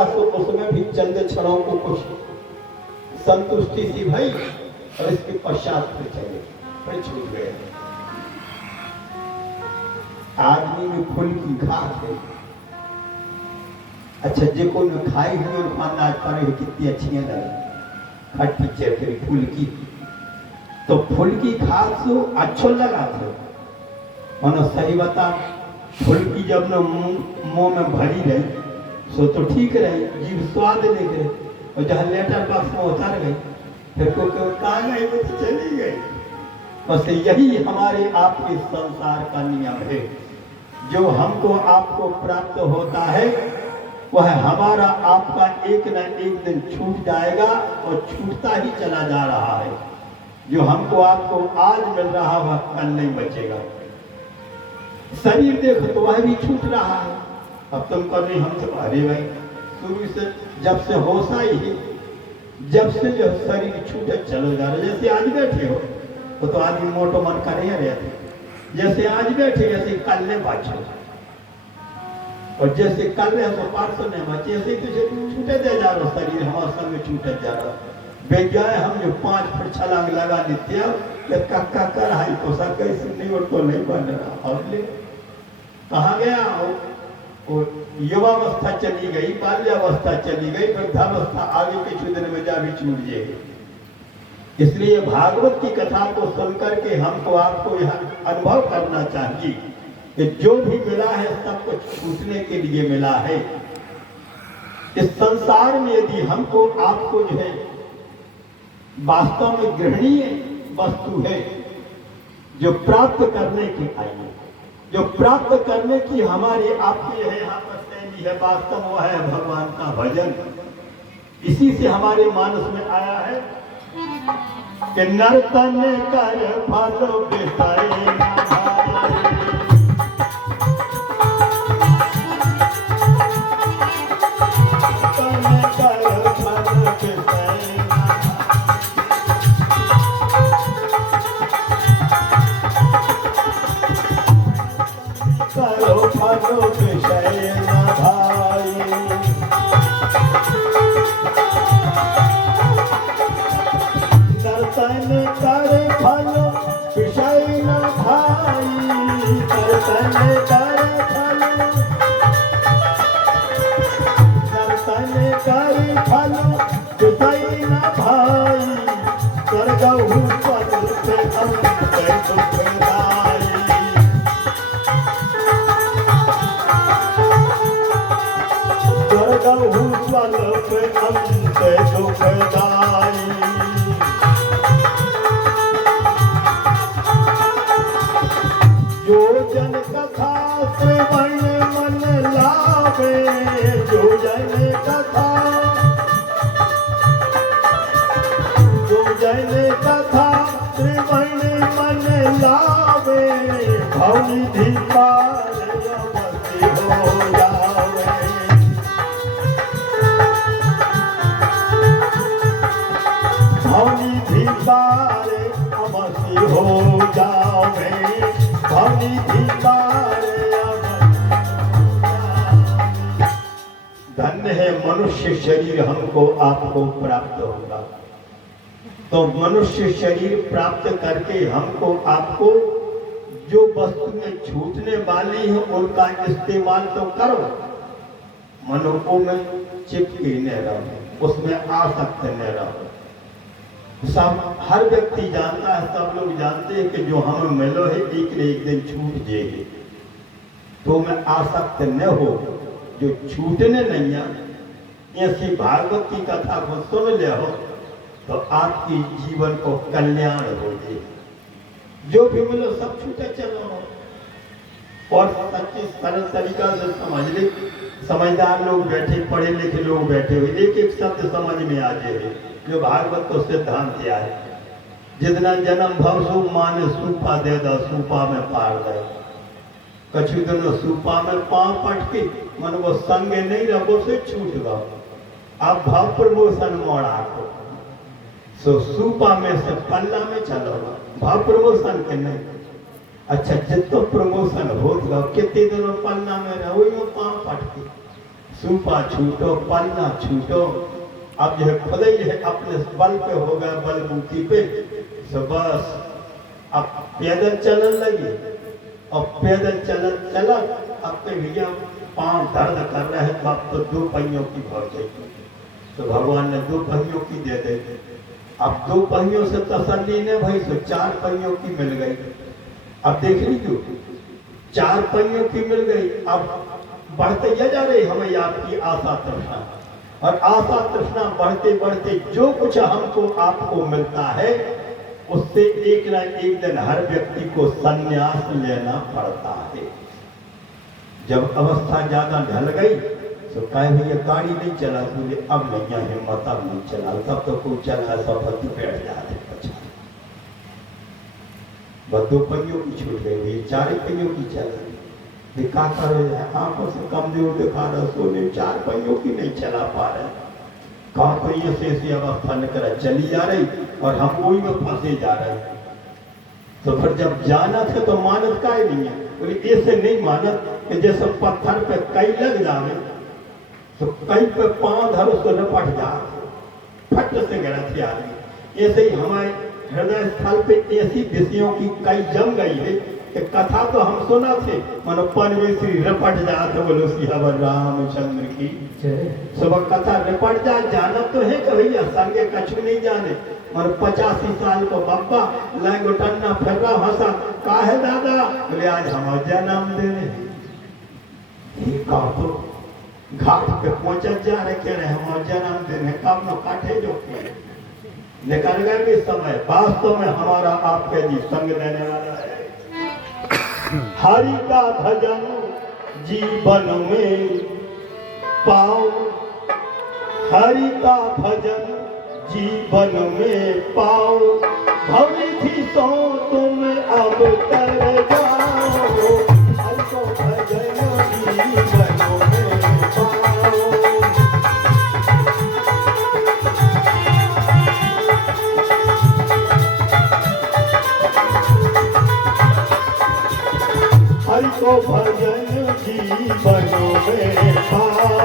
लगा तो उसमें भी चंद क्षणों को कुछ संतुष्टि सी भई और इसके पश्चात फिर चले, फिर छूट गए। आदमी में फूल की घास है। अच्छा, जो कोई खाई हुई और अंदाज पर कितनी अच्छी लगे, खट्टी चरखी फूल की, तो फूल की घास तो अच्छो लगा था। मनो सही बता, फूल की जब न मुंह में भरी रही सो तो ठीक रही, जीव स्वाद ले गए, और जहाँ लेटर बॉक्स में उतर गई फिर को कहा गई वो तो चली गई। बस यही हमारे आपके संसार का नियम है। जो हमको आपको प्राप्त होता है वह हमारा आपका एक न एक दिन छूट जाएगा और छूटता ही चला जा रहा है। जो हमको आपको आज मिल रहा वह कल नहीं बचेगा। शरीर देखो तो वह भी छूट रहा है। अब तुम कर रही हम तो अरे भाई शुरू से जब से होश आई है, जब से जो शरीर छूटे चलो जा रहे। जैसे आज बैठे हो वो तो आदमी मोटो मन करे रहे थे, जैसे आज बैठे जैसे कल ने बचे, और जैसे कल रहे तो परसों नहीं बचे, ऐसे तुझे छूटे दे जा रहा शरीर हमारे संग छूटे जा रहा। बेजाय हम जो 5 फुट छलांग लगा देते हैं कक्का कर हाई तो सर कैसे नहीं और तो नहीं बन रहा। और ले कहाँ गया वो युवावस्था चली गई, बाल्यावस्था चली गई, वृद्धावस्था आगे के कुछ दिन में जा भी छूट जाएगी। इसलिए भागवत की कथा को सुनकर के हमको आपको यह अनुभव करना चाहिए कि जो भी मिला है सब कुछ छूटने के लिए मिला है। इस संसार में यदि हमको आपको जो है वास्तव में ग्रहणीय वस्तु है जो प्राप्त करने की आई है, जो प्राप्त करने की हमारी आपकी है यहाँ पर शैली है, वास्तव वह है भगवान का भजन। इसी से हमारे मानस में आया है कि नर्तन कर फलो धन्य है मनुष्य शरीर हमको आपको प्राप्त होगा। तो मनुष्य शरीर प्राप्त करके हमको आपको जो वस्तुएं छूटने वाली है उनका इस्तेमाल तो करो, मनों में चिपके न रहो, उसमें आसक्त न रहो। सब हर व्यक्ति जानता है, सब लोग जानते हैं कि जो हमें मिलो है एक न एक दिन छूट जाएगी। तो मैं आसक्त न हो, जो छूटने नहीं है। ऐसी भागवत की कथा को सुन ले हो तो आपकी जीवन को कल्याण हो जाए। जो भी मिलो सब छूटे चलो, और सच्चे सरल तरीका से समझ ले। समझदार लोग बैठे, पढ़े लिखे लोग बैठे हुए, एक एक शब्द समझ में आ जाए जो भागवत को सिद्धांत है। जितना जन्म भव सो माने सूपा दे दो, सूपा में पार दे। कछु दिन सूपा में पांव पटके मन वो संग नहीं रहो से छूट गो। अब भाव प्रमोशन मोड़ा को सो सूपा में से पल्ला में चलो, भाव प्रमोशन के नहीं। अच्छा जितो प्रमोशन हो कितने दिनों पन्ना में रहो पांव पटके सूपा छूटो पन्ना छूटो। अब जो है खुद ही है अपने बल पे हो गया, बलबूती पे, तो बस अब पैदल चलन लगे। और पैदल चला अब तो भैया पांव दर्द कर रहे हैं, तो अब तो 2 पहियों की भर जाएगी। तो भगवान ने 2 पहियों की दे दे। अब 2 पहियों से तसल्ली ने भाई, तो 4 पहियों की मिल गई। अब देख लीजिए 4 पहियों की मिल गई। अब बढ़ते जा रही हमें आपकी आशा तृष्णा, और आशा तृष्णा बढ़ते बढ़ते जो कुछ हमको आपको मिलता है उससे एक न एक दिन हर व्यक्ति को संन्यास लेना पड़ता है। जब अवस्था ज्यादा ढल गई तो कहे भैया गाड़ी नहीं चला, बोले अब नहीं है हिम्मत, अब नहीं चला। तब तो कोई चला, सब बैठ जाते पछा। बस 2 पहियों की छूट गई, भैया 4 पहियों की चल रही। दिखा कर आंखों से कमजोर दिखा रहा, सोने 4 पहियों की नहीं चला पा रहे। कहा पहियों से ऐसी अवस्था न करा चली जा रही और हम वही में फंसे जा रहे। तो फिर जब जाना था तो मानत का ही नहीं है, बोले ऐसे नहीं मानत कि जैसे पत्थर पे कई लग जावे तो कई पे पांव धरो तो रपट जा, फट से गिरा थी आदमी। ऐसे ही हमारे हृदय स्थल पे ऐसी विषयों की कई जम गई है कि कथा तो हम सुना थे, मनो परमेश्वरी रपट जात बोलो सियावर रामचंद्र की। सुबह कथा रपट जा जाना तो है कि भैया संगे कछु नहीं जाने। मन 85 साल को बाबा लैंगो टन्ना फिर रहा हंसा, का है दादा? बोले आज हम जन्म देने तो घाट पे पहुंच जा रहे हम जन्म देने कब न काटे जो निकल गए भी समय। वास्तव में हमारा आपके जी संग देने वाला है। हरि का भजन जीवन में पाओ, हरि का भजन जीवन में पाओ, भवी थी तो तुम अब कर जाओ। हरि को भजन जीवन में पाओ। हरि को भजन जीवन में पाओ,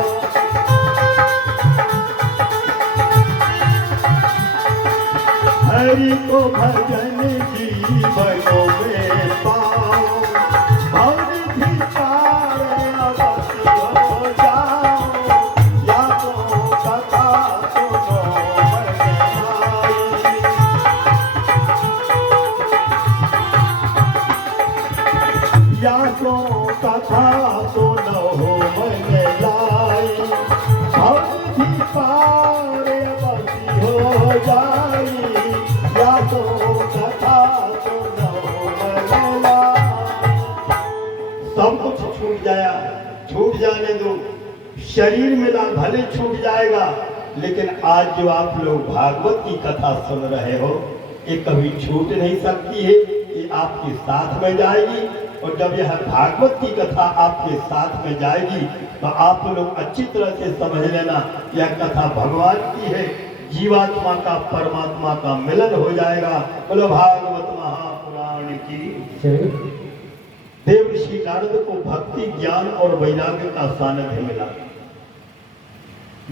हरि को भजन जीवन में पाओ, भवि भिकार अवश्य हो जाओ, या तो कथा सुनो मन आई। या तो कथा सुनो मन लाई, भवि भिकार अवश्य हो जाई। या तो कथा सुनो मन लाई। सब कुछ छूट जाया, छूट जाने दो, शरीर मिला भले छूट जाएगा, लेकिन आज जो आप लोग भागवत की कथा सुन रहे हो ये कभी छूट नहीं सकती है, ये आपके साथ में जाएगी। और जब यह भागवत की कथा आपके साथ में जाएगी तो आप लोग अच्छी तरह से समझ लेना यह कथा भगवान की है, जीवात्मा का परमात्मा का मिलन हो जाएगा। बोलो भागवत महापुराण की। देव ऋषि नारद को भक्ति ज्ञान और वैराग्य का सानिध्य मिला।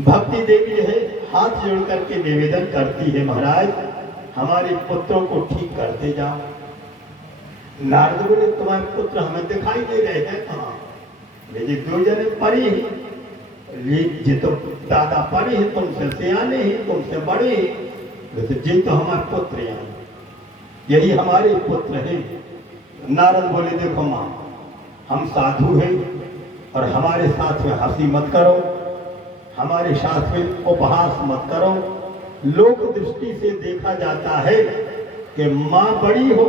भक्ति देवी है हाथ जोड़ करके निवेदन करती है, महाराज हमारे पुत्रों को ठीक करते जाओ। नारद बोले तुम्हारे पुत्र हमें दिखाई दे रहे हैं कहाँ? जी 2 जने परी हैं, जी तो दादा परी है, तुमसे सियाने हैं, तुमसे बड़े हैं, जी तो हमारे पुत्र हैं, यही हमारे पुत्र हैं। नारद बोले देखो माँ हम साधु हैं और हमारे साथ में हंसी मत करो, हमारे साथ में उपहास मत करो। लोक दृष्टि से देखा जाता है कि माँ बड़ी हो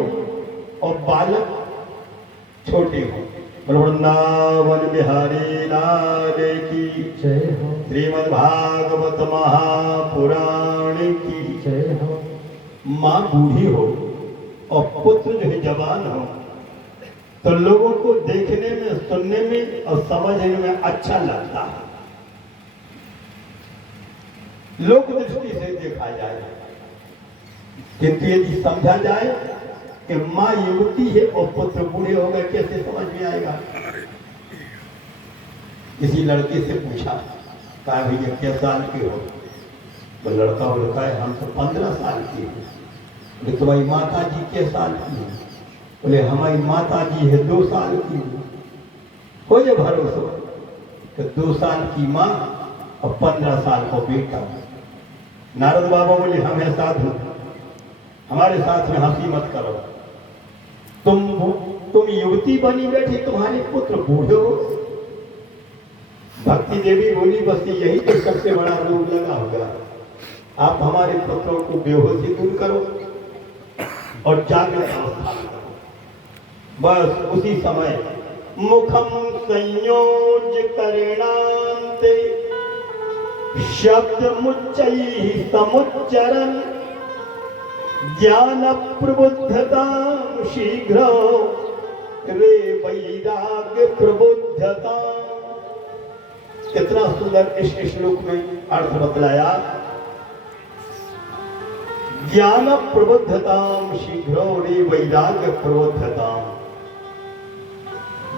और बालक छोटे हो। वृंदावन बिहारी लाल की जय हो, श्रीमद् भागवत महापुराण की जय हो। माँ बूढ़ी हो और पुत्र जो है जवान हो तो लोगों को देखने में, सुनने में और समझने में अच्छा लगता है। लोक दृष्टि से देखा जाए, किंतु यदि समझा जाए कि माँ युवती है और पुत्र बूढ़े हो गए, कैसे समझ में आएगा? किसी लड़के से पूछा कहा भैया क्या साल के हो? तो लड़का बोलता है हम तो 15 साल के हैं। बोले तुम्हारी माता जी के साल की है? बोले हमारी माता जी है 2 साल की। हो जाए भरोसा तो 2 साल की माँ और 15 साल को बेटा। नारद बाबा बोले हम है साधु, हमारे साथ में हंसी मत करो। तुम युवती बनी बैठी, तुम्हारे पुत्र बूढ़े हो। भक्ति देवी बोली बस यही तो सबसे बड़ा रोग लगा होगा। आप हमारे पुत्रों को बेहोशी दूर करो और जागृत अवस्था में करो। बस उसी समय मुखम संयोज करेणांते शब्द मुच्चैः समुच्चरन् ज्ञान प्रबुद्धता शीघ्र रे वैराग्य प्रबुद्धता। कितना सुंदर इस श्लोक में अर्थ बतलाया। ज्ञान प्रबुद्धता शीघ्र रे वैराग्य प्रबुद्धता।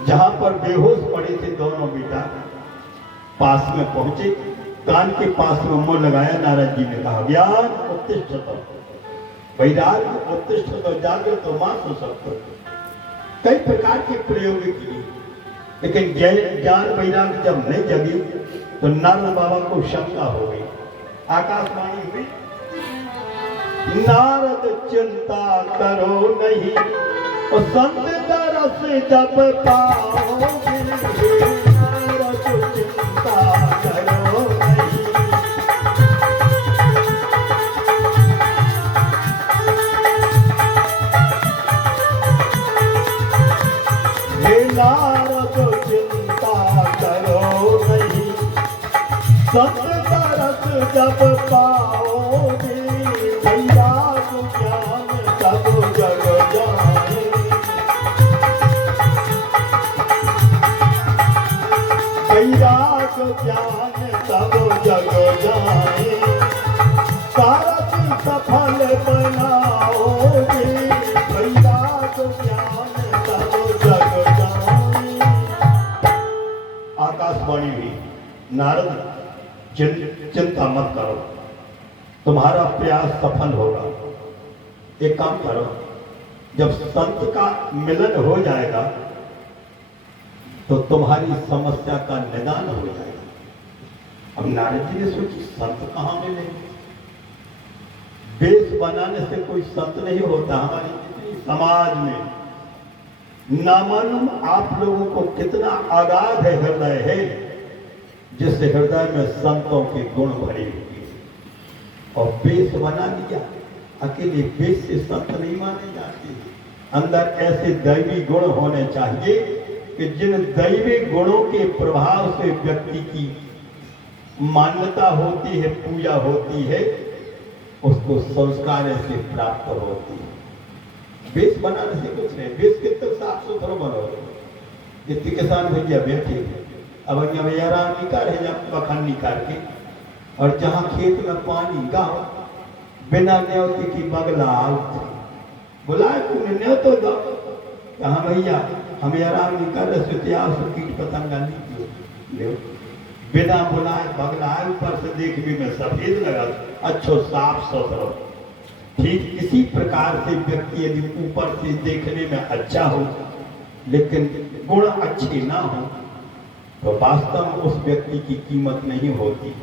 जहां पर बेहोश पड़े थे दोनों बेटा, पास में पहुंचे, कान के पास में मुंह लगाया। नारद जी ने कहा ज्ञान उत्तिष्ठत वैराग्य उत्तिष्ठत जागृत मासो सत्व। कई प्रकार के प्रयोग किए, लेकिन ज्ञान वैराग्य जब नहीं जगी तो नारद बाबा को शंका हो गई। आकाशवाणी हुई, नारद चिंता करो नहीं और संत तरस जब पाओगे। नारद चिंता करो नहीं, हे नारद चिंता करो नहीं, संत तरस जब पाओगे। वैराग्य ज्ञान सब जग जाए, वैराग्य ज्ञान सब जग जाए। सारथी सफल बनाओगे, वैराग्य ज्ञान सब जग जाए। आकाशवाणी हुई, नारद चिंता मत करो, तुम्हारा प्रयास सफल होगा। एक काम करो, जब संत का मिलन हो जाएगा तो तुम्हारी समस्या का निदान हो जाएगा। अब नारद जी ने सोची संत कहां मिलेंगे? वेश बनाने से कोई संत नहीं होता। हमारी समाज में नामालूम आप लोगों को कितना अगाध है हृदय है, जिस हृदय में संतों के गुण भरे हुए और वेश बना लिया। अकेले वेश से संत नहीं माने जाते। अंदर ऐसे दैवी गुण होने चाहिए कि जिन दैवी गुणों के प्रभाव से व्यक्ति की मान्यता होती है, पूजा होती है, उसको संस्कार से प्राप्त होती है। वेश बनाने से कुछ नहीं, वेश कितना साफ सुथरा बनोगे। जितने किसान भैया बैठे, अब भैया राम निकाल है जब बखन निकाल के, और जहां खेत में पानी गाँव बिना न्योते की बगला बुलाए तूने न्यो तो दो। कहा भैया हमें आराम निकाल रहे कीट पतंगा नहीं बिना बुलाए बगला ऊपर से देखने में सफेद लगा, अच्छो साफ सुथरा। ठीक इसी प्रकार से व्यक्ति यदि ऊपर से देखने में अच्छा हो लेकिन गुण अच्छे ना हो तो वास्तव में उस व्यक्ति की कीमत नहीं होती।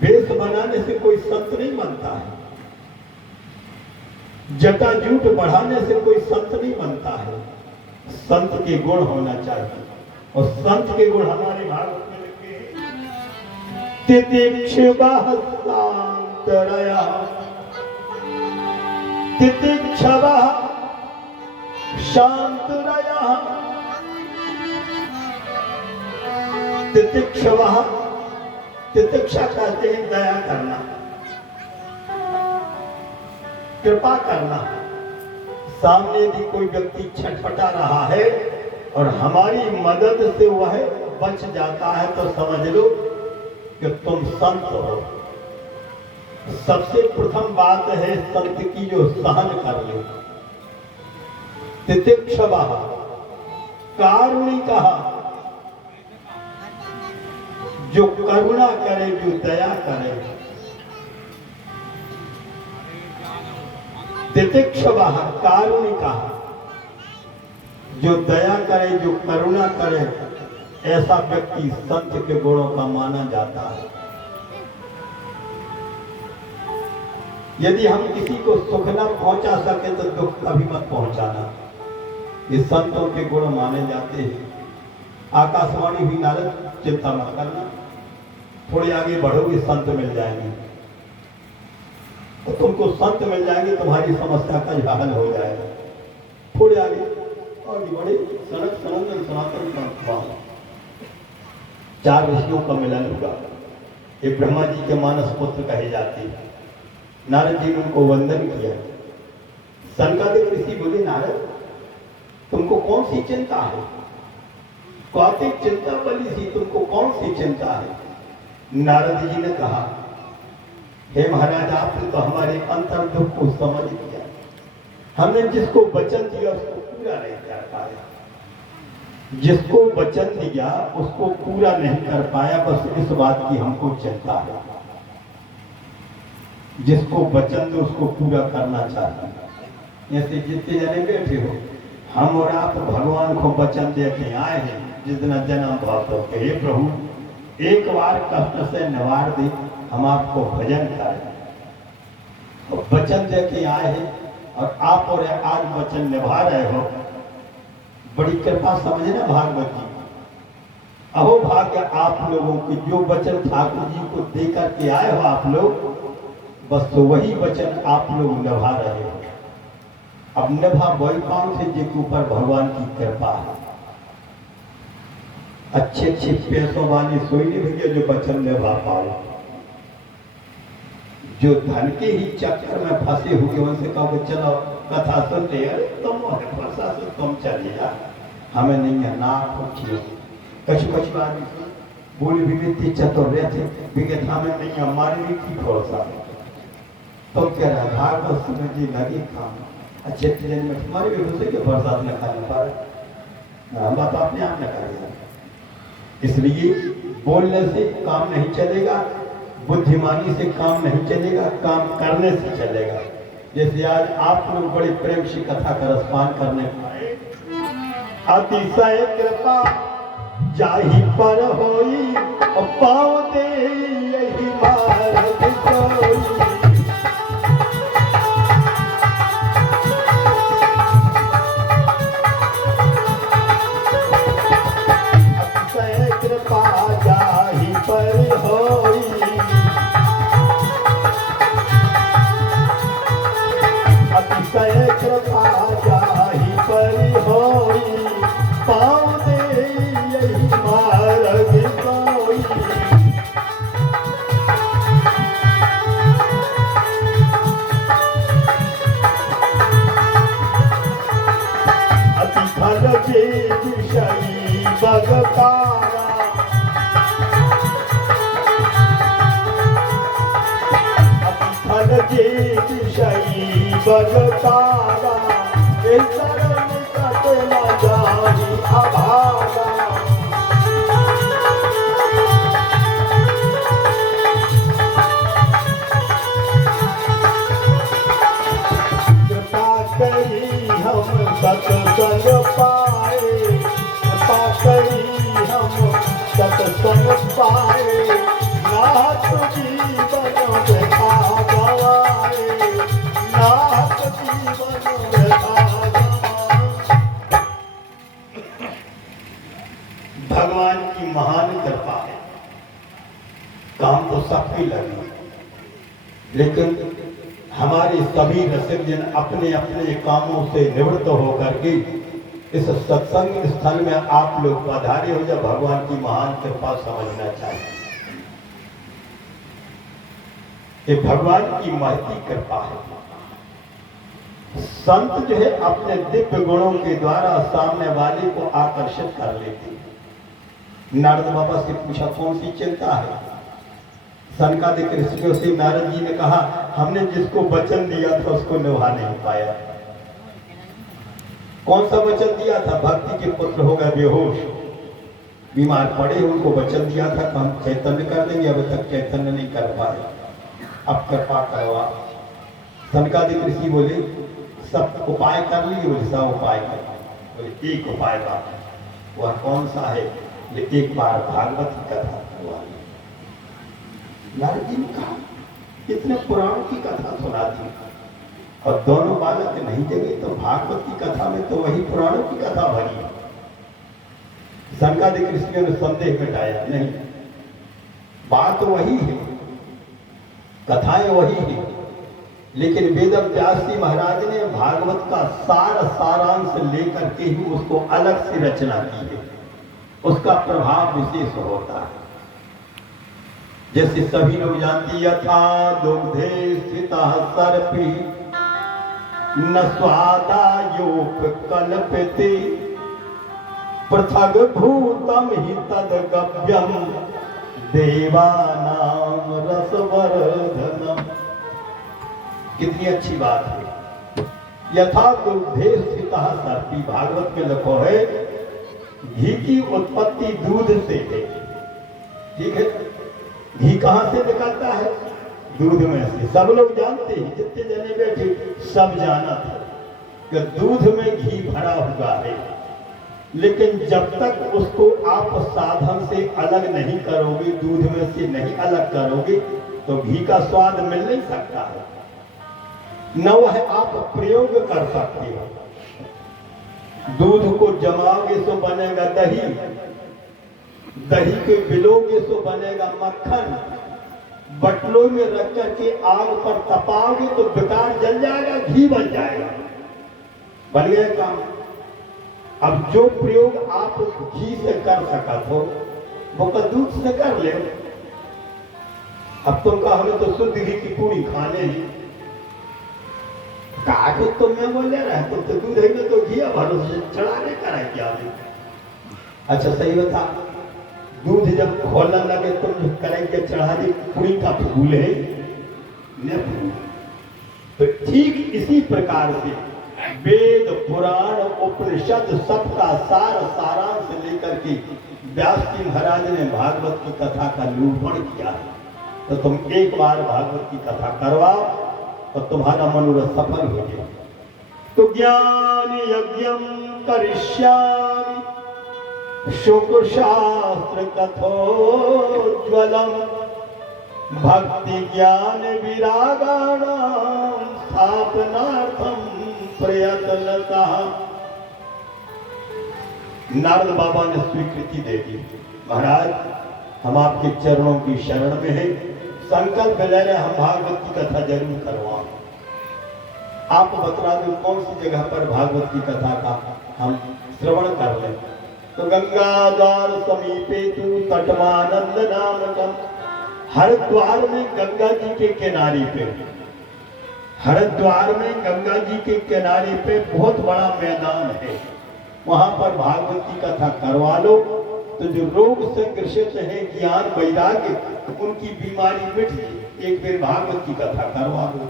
वेश बनाने से कोई संत नहीं बनता है, जटा जूट बढ़ाने से कोई संत नहीं बनता है। संत के गुण होना चाहिए, और संत के गुण हमारे भारत में लिखे हैं। तितिक्षुवः शान्तरयः, तितिक्षवः शान्तरयः, तितिक्षवः तितिक्षा कहते हैं दया करना, कृपा करना। सामने यदि कोई व्यक्ति छटपटा रहा है और हमारी मदद से वह बच जाता है तो समझ लो कि तुम संत हो। सबसे प्रथम बात है संत की जो सहन कर ले। तितिक्षवः कारुणिकः, जो करुणा करे, जो दया करे, तितिक्षवः कारुणिकः, जो दया करे, जो करुणा करे, ऐसा व्यक्ति संत के गुणों का माना जाता है। यदि हम किसी को सुख न पहुंचा सके तो दुख कभी मत पहुंचाना, ये संतों के गुण माने जाते हैं। आकाशवाणी हुई नारद, चिंता मत करना, थोड़े आगे बढ़ोगे संत मिल जाएंगे, तो तुमको संत मिल जाएंगे, तुम्हारी समस्या का हल हो जाएगा। थोड़े आगे बढ़े, सनक सनंदन सनातन भगवान, 4 ऋषियों का मिलन होगा। ये ब्रह्मा जी के मानस पुत्र कहे जाते हैं। नारद जी ने उनको वंदन किया। सनकादिक ऋषि बोले, नारद तुमको कौन सी चिंता है? कौतिक चिंता बली सी, तुमको कौन सी चिंता है? नारद जी ने कहा, हे महाराज, आपने तो हमारे अंतर दुख को समझ लिया। हमने जिसको वचन दिया उसको पूरा नहीं कर पाया, जिसको वचन दिया उसको पूरा नहीं कर पाया, बस इस बात की हमको चिंता है। जिसको वचन दो उसको पूरा करना चाहिए। ऐसे जितने जने बैठे हो, हम और आप भगवान को वचन दे के आए हैं, जितना जन्म भाव हो के, हे प्रभु एक बार कष्ट से निवार दे, हम आपको भजन करें। वचन दे के आए हैं और आप और आज वचन निभा रहे हो, बड़ी कृपा समझना भागवत जी। अहो भाग्य आप लोगों की, जो वचन ठाकुर जी को देकर के आए हो आप लोग, बस तो वही वचन आप लोग निभा रहे हो। अब निभा वही पाओ से जिसके ऊपर भगवान की कृपा है। अच्छे अच्छे पैसों वाली सोई नहीं भैया जो वचन निभा पाओ। जो धन के ही चक्कर में फंसे हुए उनसे कहो चलो कथा सुनते, अरे तुम फंसा से तुम चलिए, हमें नहीं है ना पूछिए। कछु कछु आदमी बोले विविधि चतुर रहते विगता में नहीं, हमारे भी की भरोसा। तुम कह रहे भागवत सुन जी लगी काम अच्छे दिन में तुम्हारे भी दूसरे के बरसात में खाने पाए, हम बात आपने आप न करेगा। इसलिए बोलने से काम नहीं चलेगा, बुद्धिमानी से काम नहीं चलेगा, काम करने से चलेगा। जैसे आज आप लोग बड़े प्रेम से कथा का रसपान करने पाए, अतिशय कृपा जाहि पर होई, पाँव दे यही मार्ग सोई। भगवान की महान कृपा है। काम तो सबकी लगी, लेकिन हमारे सभी रसिकजन अपने अपने कामों से निवृत्त होकर के इस सत्संग स्थल में आप लोग पधारे हो, जब भगवान की महान कृपा समझना चाहिए। ये भगवान की महती कृपा है। संत जो है अपने दिव्य गुणों के द्वारा सामने वाले को आकर्षित कर लेते हैं। नारद बाबा से पूछा कौन सी चिंता है? सनकादिक ऋषियों से नारद जी ने कहा, हमने जिसको वचन दिया था उसको निभा नहीं पाया। कौन सा वचन दिया था? भक्ति के पुत्र हो गए बेहोश, बीमार पड़े, उनको वचन दिया था कि हम चैतन्य कर देंगे, अभी तक चैतन्य नहीं कर पाए, अब कृपा करवा। सनकादिक ऋषि बोले सब उपाय कर लिए, बोले सब उपाय कर, बोले एक उपाय बात है, वह कौन सा है? एक बार भागवत की कथा करवा ली। नारद जी ने कहा इतने पुराण की कथा सुना दी और दोनों बालक नहीं जगे, तो भागवत की कथा में तो वही पुराणों की कथा भरी। सनकादिक ऋषियों ने संदेह मिटाया, नहीं, बात वही है, कथाएं वही है, लेकिन वेद व्यास जी महाराज ने भागवत का सारांश लेकर के ही उसको अलग से रचना की है, उसका प्रभाव विशेष होता है। जैसे सभी लोग जानते, यथा दुग्धे स्थितः सर्पी न स्वादायोपकल्प्यते पृथग भूतम हि तद्गव्यम देवानां रसवर्धनम। कितनी अच्छी बात है। यथा दुग्धे स्थितः सर्पी, भागवत में लिखो है घी की उत्पत्ति दूध से है, ठीक है? घी कहां से निकलता है? दूध में से। सब लोग जानते हैं, जितने जने बैठे सब जाना था कि दूध में घी भरा हुआ है, लेकिन जब तक उसको आप साधन से अलग नहीं करोगे, दूध में से नहीं अलग करोगे, तो घी का स्वाद मिल नहीं सकता है। न वह आप प्रयोग कर सकते हो। दूध को जमाओगे तो बनेगा दही, दही के बिलोगे तो बनेगा मक्खन, बटलों में रख करके आग पर तपाओगे तो बेकार जल जाएगा, घी बन जाएगा, बन गया काम। अब जो प्रयोग आप घी से कर सकते हो वो तो दूध से कर ले। अब तुम कहा हमें तो शुद्ध घी की पूरी खाने हैं, काहे तुम मैं बोले रहे, तुम तो दूध है ना, तो घी भरोसे चढ़ाने का है क्या? अच्छा सही बता, दूध जब खोलने लगे तुम करेंगे चढ़ा दी, पूरी का फूल है न फूल। तो ठीक इसी प्रकार से वेद पुराण उपनिषद सबका सारांश लेकर के व्यास जी महाराज ने भागवत की कथा का निरूपण किया है। तो तुम एक बार भागवत की कथा करवाओ तो तुम्हारा मनोरथ सफल हो जाए। तो ज्ञान यज्ञम करिष्यामि शुक शास्त्र कथोज्वलम भक्ति ज्ञान विरागाणां स्थापनार्थम प्रयत्नतः। नारद बाबा ने स्वीकृति दे दी, महाराज हम आपके चरणों की शरण में हैं, संकल्प ले रहे हम भागवत की कथा जरूर करवाएं। आप बता दो कौन सी जगह पर भागवत की कथा का हम श्रवण कर लें। तो गंगाद्वार समीपे तू तटमानंद नामकम, हरिद्वार में गंगा जी के किनारे पे, हरिद्वार में गंगा जी के किनारे पे बहुत बड़ा मैदान है, वहां पर भागवत की कथा करवा लो तो जो रोग से ग्रसित है, ज्ञान वैराग्य, उनकी बीमारी मिट जाए। एक बार भागवत की कथा करवा दो,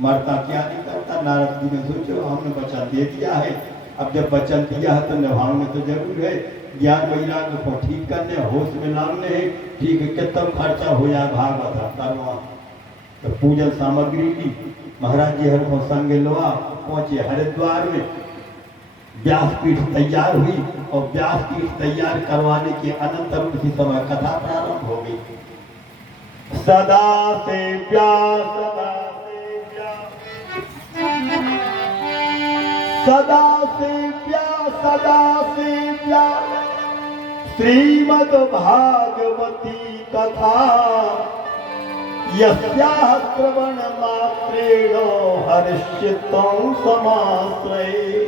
मरता क्या नहीं करता। नारद जी ने सोचो हमने वचन दे दिया है, अब जब वचन दिया है तो निभाने तो जरूर है। ज्ञान वैराग्य को ठीक करने, होश में लाने है, ठीक है, कितना खर्चा हो जाए भागवत करवा। तो पूजन सामग्री ली, महाराज जी हर को संग लवा, पहुंचे हरिद्वार में, व्यासपीठ तैयार हुई और व्यासपीठ तैयार करवाने के अनंतर उसी समय कथा प्रारंभ हो गई। सदा से व्यास, सदा से व्यास, सदा से व्यास, श्रीमद् भागवती कथा यस्याः श्रवण मात्रेण हर्षितं समाश्रये।